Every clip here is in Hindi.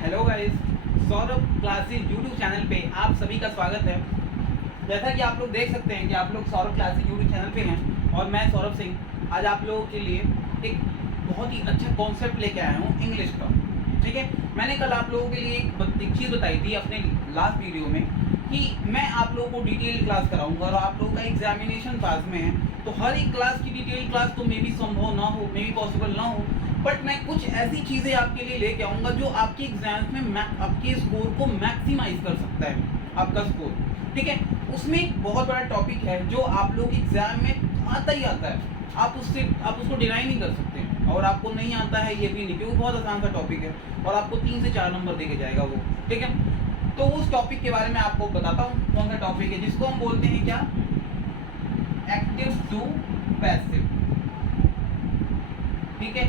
Hello guys, Saurabh classes YouTube channel पे आप सभी का स्वागत है। जैसा कि आप लोग देख सकते हैं कि आप लोग सौरभ क्लासेस यूट्यूब चैनल पे हैं और मैं सौरभ सिंह आज आप लोगों के लिए एक बहुत ही अच्छा कॉन्सेप्ट लेके आया हूँ इंग्लिश का। ठीक है, मैंने कल आप लोगों के लिए एक चीज़ बताई थी अपने लास्ट वीडियो में कि मैं आप लोगों को डिटेल क्लास कराऊंगा और आप लोगों का एग्जामिनेशन पास में है तो हर एक क्लास की डिटेल क्लास तो मे भी संभव ना हो, मे भी पॉसिबल ना हो, बट मैं कुछ ऐसी चीज़ें आपके लिए लेके आऊँगा जो आपके एग्जाम्स में आपके स्कोर को मैक्सिमाइज कर सकता है, आपका स्कोर। ठीक है, उसमें एक बहुत बड़ा टॉपिक है जो आप लोग एग्जाम में आता ही आता है, आप उसको डिनाई नहीं कर सकते और आपको नहीं आता है ये भी नहीं, क्योंकि बहुत आसान सा टॉपिक है और आपको 3 से 4 नंबर देके जाएगा वो। ठीक है, तो उस टॉपिक के बारे में आपको बताता हूँ कौन सा टॉपिक है जिसको हम बोलते हैं क्या, एक्टिव टू पैसिव। ठीक है,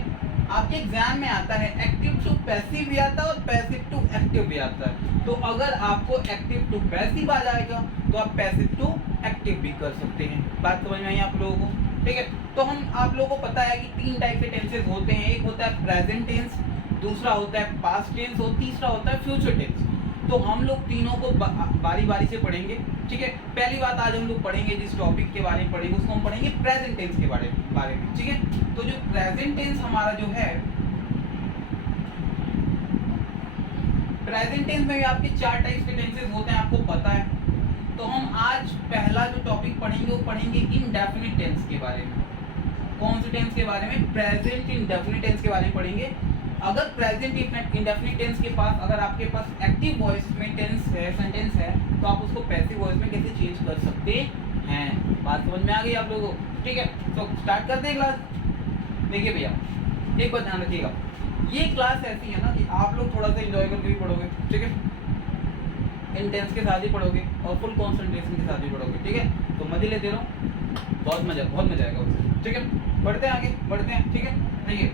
आपके एग्जाम में आता है एक्टिव टू पैसिव भी आता है और पैसिव टू एक्टिव भी आता है। तो अगर आपको एक्टिव टू पैसिव आ जाएगा तो आप पैसिव टू एक्टिव भी कर सकते हैं। बात समझ में आई आप लोगों को? ठीक है, तो हम आप लोगों को पता है कि 3 टाइप के टेंसेस होते हैं, एक होता है प्रेजेंट टेंस, दूसरा होता है पास्ट टेंस और तीसरा होता है फ्यूचर टेंस। तो हम लोग तीनों को बारी बारी से पढ़ेंगे। ठीक है, पहली बात आज हम लोग पढ़ेंगे जिस टॉपिक के बारे में पढ़ेंगे उसको हम पढ़ेंगे प्रेजेंट टेंस के बारे में। ठीक है, तो जो प्रेजेंट टेंस हमारा जो है, प्रेजेंट टेंस में भी आपके 4 टाइप्स के टेंसेस होते हैं, आपको पता है। तो हम आज पहला जो टॉपिक पढ़ेंगे वो पढ़ेंगे इनडेफिनिट टेंस के बारे में। कौन से टेंस के बारे में? प्रेजेंट इनडेफिनिट टेंस के बारे में पढ़ेंगे। अगर प्रेजेंट इंडेफिनिट टेंस के पास अगर आपके पास एक्टिव वॉइस में टेंस है, सेंटेंस है, तो आप उसको पैसिव वॉइस में कैसे चेंज कर सकते हैं। बात समझ में आ गई आप लोगों को? ठीक है, तो स्टार्ट करते हैं क्लास। देखिए भैया, एक बात ध्यान रखिएगा, ये क्लास ऐसी है ना कि आप लोग थोड़ा सा एंजॉय करके भी पढ़ोगे। ठीक है, इंटेंस के साथ ही पढ़ोगे और फुल कॉन्सेंट्रेशन के साथ भी पढ़ोगे। ठीक है, तो मजे लेते रहो, बहुत मजा आएगा उससे। ठीक है, बढ़ते हैं आगे, बढ़ते हैं। ठीक है, देखिए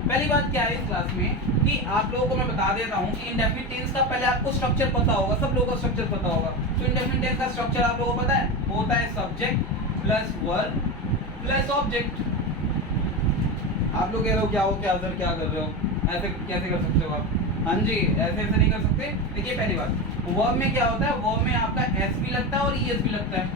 पहली बात क्या है इस क्लास में कि आप लोगों को मैं बता देता हूँ कि इंडेफिनिट टेंस का पहले आपको स्ट्रक्चर पता होगा, सब लोगों को स्ट्रक्चर पता होगा। तो इंडेफिनिट टेंस का स्ट्रक्चर आप लोगों को पता है, वो होता है subject plus verb plus object. आप लोग कह रहे हो क्या हो, क्या सर क्या कर रहे हो, ऐसे कैसे कर सकते हो आप? हाँ जी, ऐसे नहीं कर सकते। देखिए पहली बात, वर्ब में क्या होता है, वर्ब में आपका एस भी लगता है और ईएस भी लगता है।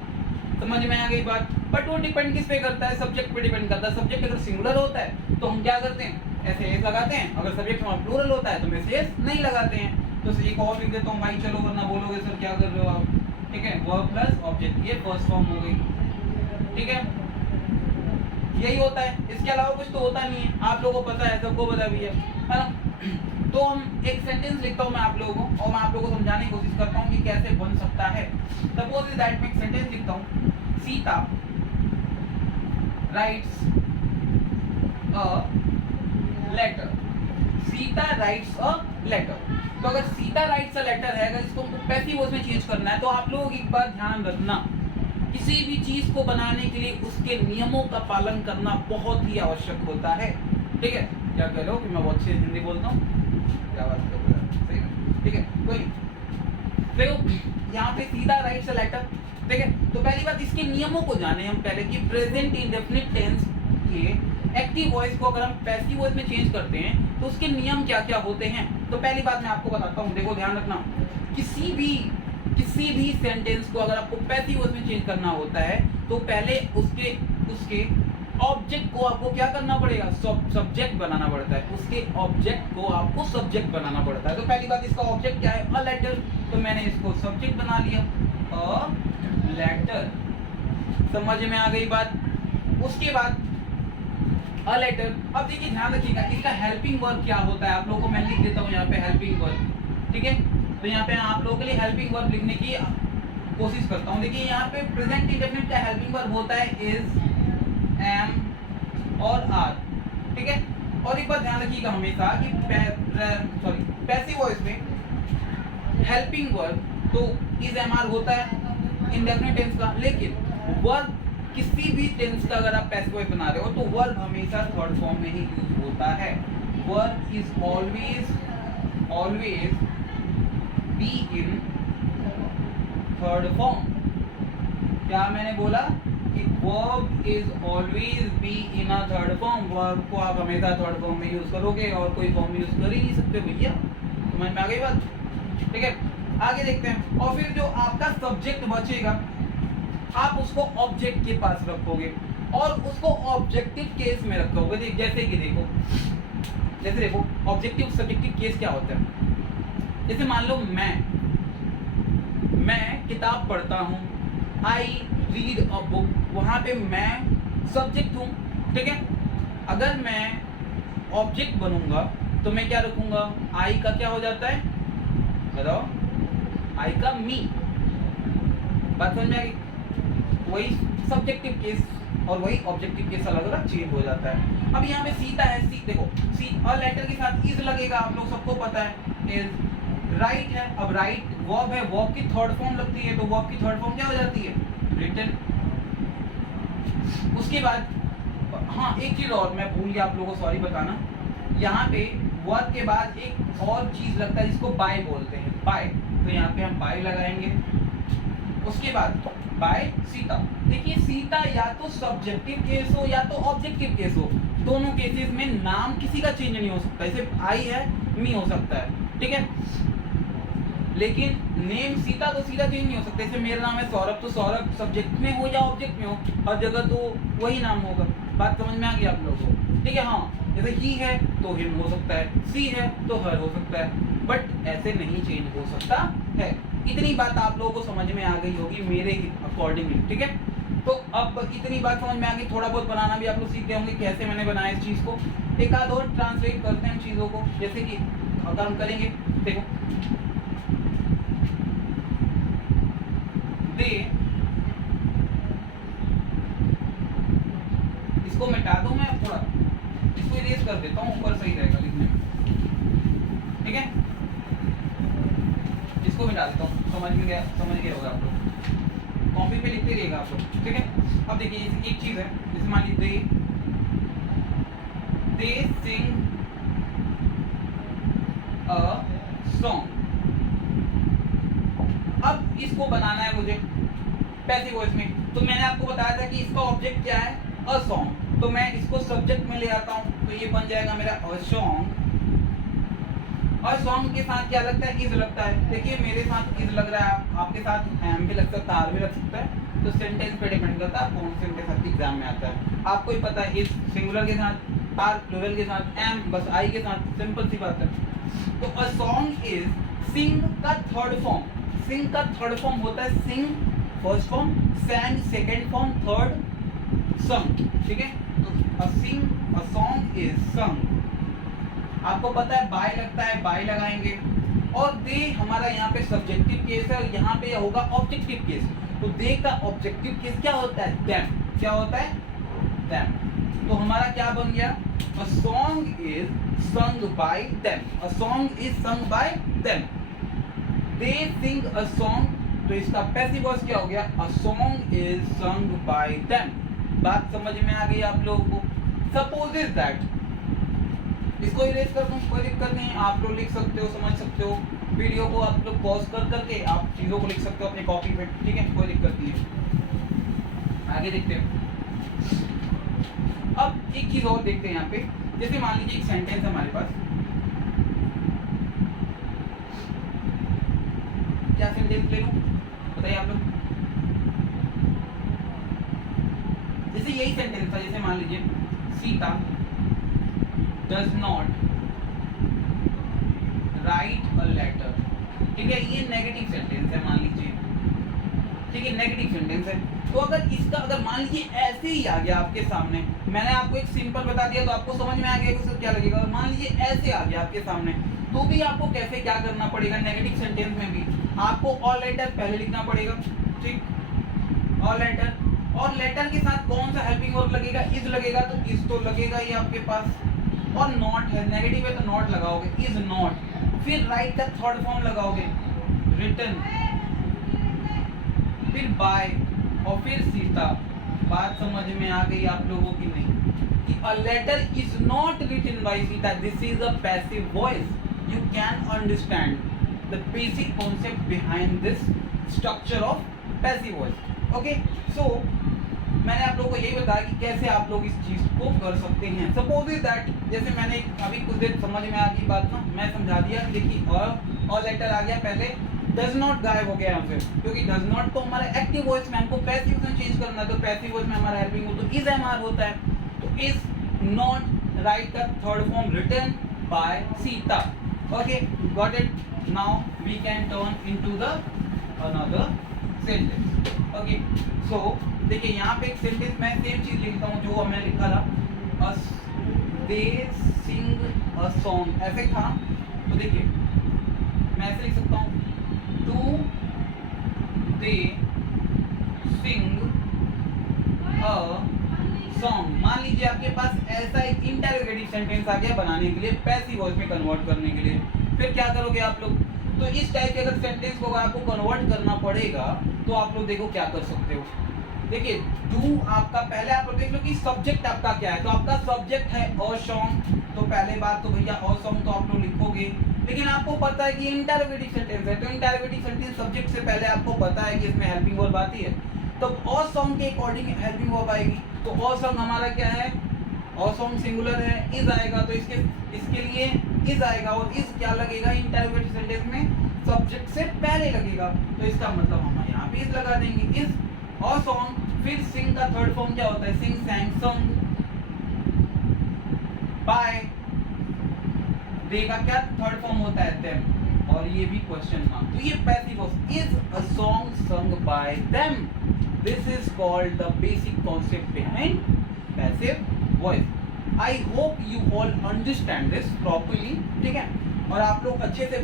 समझ में आ गई बात? बट वो डिपेंड किस पे करता है, सब्जेक्ट पे डिपेंड करता है। सब्जेक्ट अगर सिंगुलर होता है तो हम क्या करते हैं, ऐसे एस लगाते हैं। अगर सब्जेक्ट हमारा प्लूरल होता है तो हम ऐसे एस नहीं लगाते हैं। तो एक और लिख देता हूँ भाई, चलो, वरना बोलोगे सर क्या कर रहे हो आप। ठीक है, वर्ब प्लस ऑब्जेक्ट, ये फर्स्ट फॉर्म हो गई। ठीक है, यही होता है, इसके अलावा कुछ तो होता नहीं है। आप लोगों को पता है, सबको पता भी है ना। तो हम एक सेंटेंस लिखता हूँ मैं आप लोगों को और मैं आप लोगों को समझाने की कोशिश करता हूँ कि कैसे बन सकता है। सपोज दैट मैं एक सेंटेंस लिखता हूँ, Sita writes a letter. Sita writes a letter. तो अगर सीता राइट्स अ लेटर है, अगर इसको पैसिव वॉइस में चेंज करना है तो आप लोग एक बार ध्यान रखना, किसी भी चीज को बनाने के लिए उसके नियमों का पालन करना बहुत ही आवश्यक होता है। ठीक है, क्या कह लो कि मैं बहुत अच्छी हिंदी बोलता हूँ, क्या बात कर रहा है, सही है। ठीक है, कोई देखो यहाँ पे सीधा राइट्स अ लेटर। ठीक है, तो पहली बात इसके नियमों को जाने हम पहले कि प्रेजेंट इंडेफिनिट टेंस के एक्टिव वॉइस को अगर हम पैसिव वॉइस में चेंज करते हैं तो उसके नियम क्या क्या होते हैं। तो पहली बात मैं आपको बताता हूँ, देखो ध्यान रखना, किसी भी सेंटेंस को अगर आपको पैसिव वॉइस में चेंज करना होता है तो पहले उसके ऑब्जेक्ट को आपको क्या करना पड़ेगा, सब्जेक्ट बनाना पड़ता है। उसके ऑब्जेक्ट को आपको सब्जेक्ट बनाना पड़ता है। तो पहली बात, इसका ऑब्जेक्ट क्या है, अ लेटर, तो मैंने इसको सब्जेक्ट बना लिया, अ लेटर। समझ में आ गई बात? उसके बाद अ लेटर। अब देखिए ध्यान रखिएगा, इसका हेल्पिंग वर्ब क्या होता है, आप लोगों को मैं लिख देता हूँ यहाँ पे हेल्पिंग वर्ब। ठीक है, तो यहाँ पे आप लोगों के लिए हेल्पिंग वर्ब लिखने की कोशिश करता हूँ। देखिए यहाँ पे प्रेजेंट इंडेफिनिट का हेल्पिंग वर्ब होता है इज, एम और आर। ठीक है, और एक बात ध्यान रखिएगा हमेशा कि पैसिव वॉइस में हेल्पिंग वर्ब तो इज, एम, आर होता है इंडेफिनिट टेंस का, लेकिन वर्ब किसी भी टेंस का अगर आप पैसिव वॉइस बना रहे हो तो वर्ब हमेशा थर्ड फॉर्म में ही यूज होता है। Verb is always be in third form. क्या मैंने बोला कि verb is always be in a third form. Verb को आप हमेशा थर्ड फॉर्म में यूज करोगे और कोई फॉर्म यूज कर ही नहीं सकते भैया। समझ में आ गई बात? ठीक है, आगे देखते हैं। और फिर जो आपका सब्जेक्ट बचेगा आप उसको ऑब्जेक्ट के पास रखोगे और उसको ऑब्जेक्टिव केस में रखोगे। जैसे कि देखो ऑब्जेक्टिव सब्जेक्टिव केस क्या होता है। जैसे मान लो मैं किताब पढ़ता हूँ, आई रीड अ बुक, वहां पे मैं सब्जेक्ट हूँ। ठीक है, अगर मैं ऑब्जेक्ट बनूंगा तो मैं क्या रखूंगा, आई का क्या हो जाता है बताओ, आई का मी। बात समझ में आ गई? वही सब्जेक्टिव केस और वही ऑब्जेक्टिव केस अलग अलग चेंज हो जाता है। अब यहाँ पे सीता है, देखो सी और लेटर के साथ इज लगेगा, आप लोग सबको पता है इज। राइट है, अब राइट वर्ब है, वर्ब की थर्ड फॉर्म लगती है, तो वर्ब की थर्ड फॉर्म क्या हो जाती है, रिटन। उसके बाद हाँ एक चीज और मैं भूल गया आप लोगों को, सॉरी बताना, यहाँ पे वर्ब के बाद एक और चीज लगता है जिसको बाय बोलते हैं, बाय। तो यहाँ पे हम बाय लगाएंगे। उसके बाद बाय सीता। देखिए सीता या तो सब्जेक्टिव केस हो या तो ऑब्जेक्टिव केस हो, दोनों केसेस में नाम किसी का चेंज नहीं हो सकता। जैसे आई है मी हो सकता है, ठीक है, लेकिन नेम सीता तो सीधा चेंज नहीं हो सकता। जैसे मेरा नाम है सौरभ, तो सौरभ सब्जेक्ट में हो या ऑब्जेक्ट में हो, हर जगह तो वही नाम होगा। बात समझ में आ गई आप लोगों को? ठीक है, हाँ जैसे ही है तो हिम हो सकता है, सी है तो हर हो सकता है, बट ऐसे नहीं चेंज हो सकता है। इतनी बात आप लोगों को समझ में आ गई होगी मेरे अकॉर्डिंगली। ठीक है, तो अब इतनी बात समझ में आ गई, थोड़ा बहुत बनाना भी आप लोग सीख गए होंगे कैसे मैंने बनाया इस चीज को। एक आध और ट्रांसलेट करते हैं चीजों को, जैसे कि अगर हम करेंगे, देखो दे, इसको मिटा दूं मैं, थोड़ा इसको इरेज कर देता हूँ, ऊपर सही रहेगा लिखने में। ठीक है, इसको मिटा देता हूँ, समझ गए होगा आप लोग, कॉपी पे लिखते रहिएगा आप लोग। ठीक है, अब देखिए एक चीज है, जैसे मान लीजिए दे सिंग अ सॉन्ग। अब इसको बनाना है मुझे पैसिव वॉइस में, तो मैंने आपको बताया था कि इसका ऑब्जेक्ट क्या है, अ सॉन्ग, तो मैं इसको सब्जेक्ट में ले आता हूँ, तो ये बन जाएगा मेरा अ सॉन्ग। और सॉन्ग के साथ क्या लगता है, इज लगता है। देखिए मेरे साथ इज लग रहा है, आपके साथ एम भी लग सकता है, आर भी लग सकता है, तो सेंटेंस पे डिपेंड करता है कौन से उनके साथ एग्जाम में आता है। आपको ही पता है, इज सिंगुलर के साथ, आर प्लूरल के साथ, एम बस आई के साथ, सिंपल सी बात है। तो अ सॉन्ग इज सिंग का थर्ड फॉर्म, सिंग का थर्ड फॉर्म होता है sing first form, sang second form, third sung. ठीक है, तो अ सॉन्ग इज संग। आपको पता है बाय लगता है, बाय लगाएंगे। और दे हमारा यहाँ पे सब्जेक्टिव केस है, और यहाँ पे होगा ऑब्जेक्टिव केस। तो दे का ऑब्जेक्टिव केस क्या होता है, देम। क्या होता है, देम। तो हमारा क्या बन गया, a song is sung by them, a song is sung by them, they sing a song, तो इसका पैसिव वॉइस क्या हो गया, a song is sung by them। बात समझ में आ गई आप लोगों को? Supposes that, इसको इरेज कर दूं, कोई दिक्कत नहीं, आप लोग लिख सकते हो, समझ सकते हो। वीडियो को आप लोग पॉज कर करके आप चीजों को लिख सकते हो अपनी कॉपी पे, ठीक है, कोई दिक्कत नहीं है। आगे देखते हैं। अब एक चीज और देखते हैं यहाँ पे, जैसे मान लीजिए एक सेंटेंस है हमारे पास, क्या सेंटेंस ले लूं बताइए आप लोग। जैसे यही सेंटेंस था, जैसे मान लीजिए Sita does not write a letter. ठीक है, ये नेगेटिव सेंटेंस है मान लीजिए, ठीक है, नेगेटिव सेंटेंस है। तो अगर इसका अगर मान लीजिए ऐसे ही आ गया आपके सामने, मैंने आपको एक सिंपल बता दिया तो आपको समझ में आ गया कि उसका क्या लगेगा। और मान लीजिए ऐसे आ गया आपके सामने, तो भी आपको कैसे क्या करना पड़ेगा, नेगेटिव सेंटेंस में भी आपको ऑल लेटर पहले लिखना पड़ेगा, ठीक, ऑल लेटर। और लेटर के साथ कौन सा हेल्पिंग वर्ब लगेगा, इज लगेगा, तो इज तो लगेगा ही आपके पास। और नॉट है, नेगेटिव है तो नॉट लगाओगे, इज नॉट। फिर राइट का थर्ड फॉर्म लगाओगे, रिटन, फिर बाय, और फिर सीता। बात समझ में आ गई आप लोगों की नहीं, कि a letter is not written by Sita, this is a passive voice। You can understand the basic concept behind this structure of passive voice। Okay, so मैंने आप लोगों को यही बताया कि कैसे आप लोग इस चीज को कर सकते हैं। सपोज इज दैट, जैसे मैंने अभी कुछ देर समझ में आ गई बात ना, मैं समझा दिया। देखिए और लेटर आ गया, पहले डज नॉट गायब हो गया यहाँ से, क्योंकि डज नॉट तो हमारा एक्टिव वॉइस में, हमको पैसिव में चेंज करना है, तो पैसिव वॉइस में हमारा हेल्पिंग हो तो इज एमआर होता है। तो is not write the third form written by Sita. Okay, got it. Now we can turn into the another sentence. Okay, so देखिए यहाँ पे एक सेंटेंस मैं सेम चीज लिखता हूँ जो हमने लिखा था, दे सिंग अ सॉन्ग, ऐसे था। तो देखिए मैं ऐसे लिख सकता हूँ, to they Singh a song. मान लीजिए आपके पास ऐसा एक इंटरोगेटिव सेंटेंस आ गया बनाने के लिए, पैसिव वॉइस में कन्वर्ट करने के लिए। फिर क्या करोगे आप लोग, तो इस टाइप के अगर सेंटेंस को आपको कन्वर्ट करना पड़ेगा तो आप लोग देखो क्या कर सकते हो। देखिए डू आपका, पहले आप लोग देख लो कि सब्जेक्ट आपका क्या है। तो आपका सब्जेक्ट है अ सॉन्ग, तो पहले बात तो भैया अ सॉन्ग तो आप लोग लिखोगे। लेकिन आपको पता है कि इंटरोगेटिव सेंटेंस है, तो इंटरोगेटिव सेंटेंस सब्जेक्ट से पहले आपको पता है कि इसमें हेल्पिंग वर्ब आती है, तो अ सॉन्ग के अकॉर्डिंग हेल्पिंग वर्ब आएगी। तो अ सॉन्ग हमारा क्या है, अ सॉन्ग सिंगुलर है, इज आएगा, तो इसके लिए इज आएगा। और इज क्या लगेगा इंटरोगेटिव सेंटेंस में, सब्जेक्ट से पहले लगेगा, तो इसका मतलब हम यहाँ पे इज लगा देंगे, इज अ सॉन्ग। फिर सिंग का थर्ड फॉर्म क्या होता है, सिंग सैंग सॉन्ग। बाय, दे का क्या थर्ड फॉर्म होता है, देम, और ये भी क्वेश्चन मार्क। तो ये passive voice, is a song sung by them, this is called the basic concept behind passive voice. I hope you all understand this properly, ठीक है, और आप लोग अच्छे से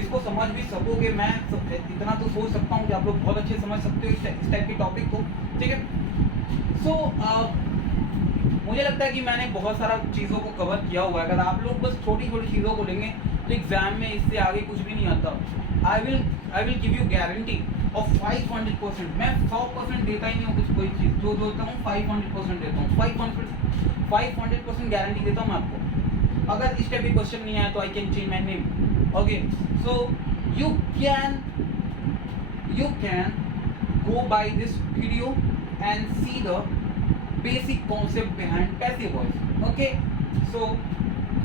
इसको समझ भी सकोगे। मैं इतना तो सोच सकता हूँ कि आप लोग बहुत अच्छे समझ सकते हो इस टाइप के टॉपिक को, ठीक है। सो मुझे लगता है कि मैंने बहुत सारा चीज़ों को कवर किया हुआ है। अगर आप लोग बस छोटी छोटी चीज़ों को लेंगे तो एग्जाम में इससे आगे कुछ भी नहीं आता। I will give you guarantee of 500%। मैं 100% देता ही नहीं हूँ कुछ, कोई चीज़ जो देता हूँ 500% देता हूँ, 500% गारंटी देता हूँ मैं आपको। अगर इस टाइप के क्वेश्चन नहीं आया तो I can change my name. Okay, so you can go by this video and see the basic concept behind passive voice. Okay, so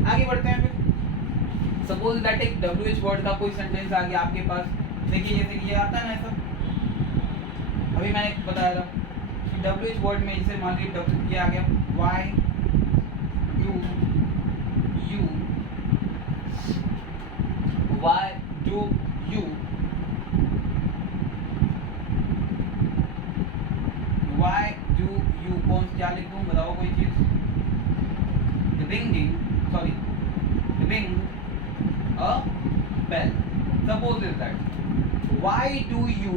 आगे बढ़ते हैं। फिर सपोज दैट एक WH वर्ड का कोई सेंटेंस आ गया आपके पास। देखिए जैसे कि ये आता है ना ऐसा, अभी मैंने बताया था कि WH वर्ड में जैसे मान लीजिए ये आ गया, why do you कौन क्या लिख दूँ बताओ कोई चीज़, ring a bell। Suppose is that why do you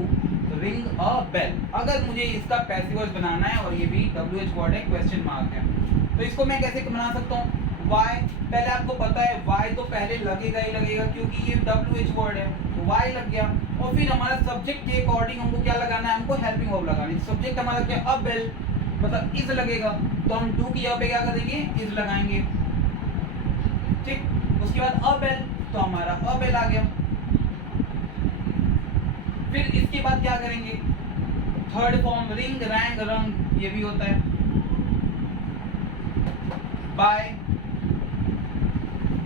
ring a bell। अगर मुझे इसका पैसिव वॉइस बनाना है और ये भी WH वर्ड है, क्वेश्चन मार्क है, तो इसको मैं कैसे बना सकता हूँ। why, पहले आपको पता है why तो पहले लगेगा ही लगेगा क्योंकि ये WH वर्ड है, तो why लग गया। और फिर हमारा सब्जेक्ट के अकॉर्डिंग हमको क्या लगाना है, हमको हेल्पिंग वर्ब लगानी है। सब्जेक्ट हमारा क्या, अ बेल, मतलब इज लगेगा, तो हम डू की जगह पे क्या करेंगे, इज लगाएंगे, ठीक। उसके बाद अ बेल, तो हमारा अ बेल आ गया। फिर इसके बाद क्या करेंगे, थर्ड फॉर्म रिंग रैंग रंग, ये भी होता है, बाय।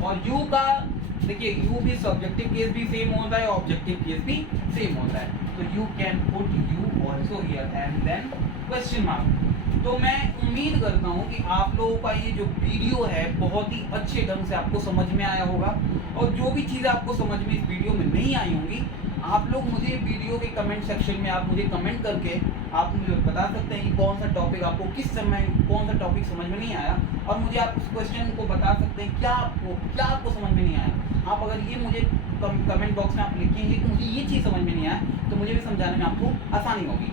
और यू का देखिए, यू भी सब्जेक्टिव केस भी सेम होता है, ऑब्जेक्टिव केस भी सेम होता है, तो you can put you also here and then question mark. तो मैं उम्मीद करता हूँ कि आप लोगों का ये जो वीडियो है बहुत ही अच्छे ढंग से आपको समझ में आया होगा। और जो भी चीज़ें आपको समझ में इस वीडियो में नहीं आई होंगी, आप लोग मुझे वीडियो के कमेंट सेक्शन में आप मुझे कमेंट करके आप मुझे बता सकते हैं कि कौन सा टॉपिक आपको किस समय कौन सा टॉपिक समझ में नहीं आया, और मुझे आप उस क्वेश्चन को बता सकते हैं क्या आपको समझ में नहीं आया। आप अगर ये मुझे कमेंट बॉक्स में आप लिखेंगे कि मुझे ये चीज़ समझ में नहीं आया, तो मुझे भी समझाने में आपको आसानी होगी।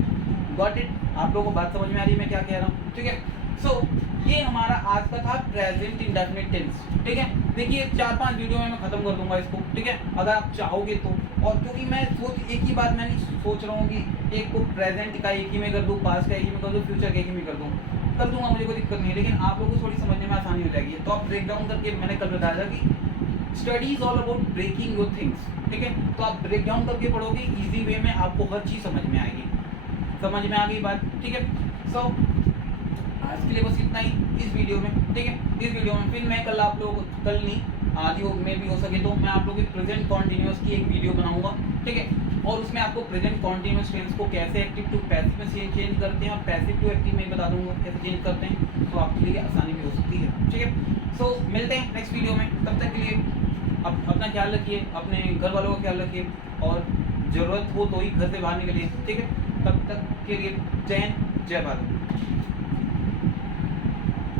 गॉट इट, आप लोगों को बात समझ में आ रही है मैं क्या कह रहा हूँ, ठीक है। सो ये हमारा आज का था प्रेजेंट इंडेफिनिट टेंस, ठीक है। देखिए 4-5 वीडियो में मैं खत्म कर दूंगा इसको, ठीक है, अगर आप चाहोगे तो। और क्योंकि मैं एक ही बात मैं नहीं सोच रहा हूँ कि एक को प्रेजेंट का एक ही में कर दूँ, पास्ट का एक ही में कर दूँ, फ्यूचर का एक ही में कर दूंगा, मुझे कोई दिक्कत नहीं है, लेकिन आप लोगों को थोड़ी समझने में आसानी हो जाएगी। तो आप ब्रेक डाउन करके, मैंने कल बताया था कि study is all about breaking your things, ठीक है। तो आप ब्रेक डाउन करके पढ़ोगे, ईजी वे में आपको हर चीज़ समझ में आएगी। समझ में आ गई बात, ठीक है। सो आज के लिए बस इतना ही इस वीडियो में, ठीक है। इस वीडियो में फिर मैं कल आप लोगों को, कल नहीं आधी में भी हो सके तो मैं आप लोगों की प्रेजेंट कॉन्टिन्यूअस की एक वीडियो बनाऊंगा, ठीक है। और उसमें आपको प्रेजेंट कॉन्टिन्यूअस टेंस को कैसे एक्टिव टू पैसिव में चेंज करते हैं और पैसिव टू एक्टिव में बता दूंगा कैसे चेंज करते हैं, तो आपके लिए आसानी भी हो सकती है, ठीक है। सो मिलते हैं नेक्स्ट वीडियो में, तब तक के लिए अपना ख्याल रखिए, अपने घर वालों का ख्याल रखिए, और ज़रूरत हो तो ही घर से बाहर निकलिए, ठीक है। तब तक के लिए जय हिंद, जय भारत।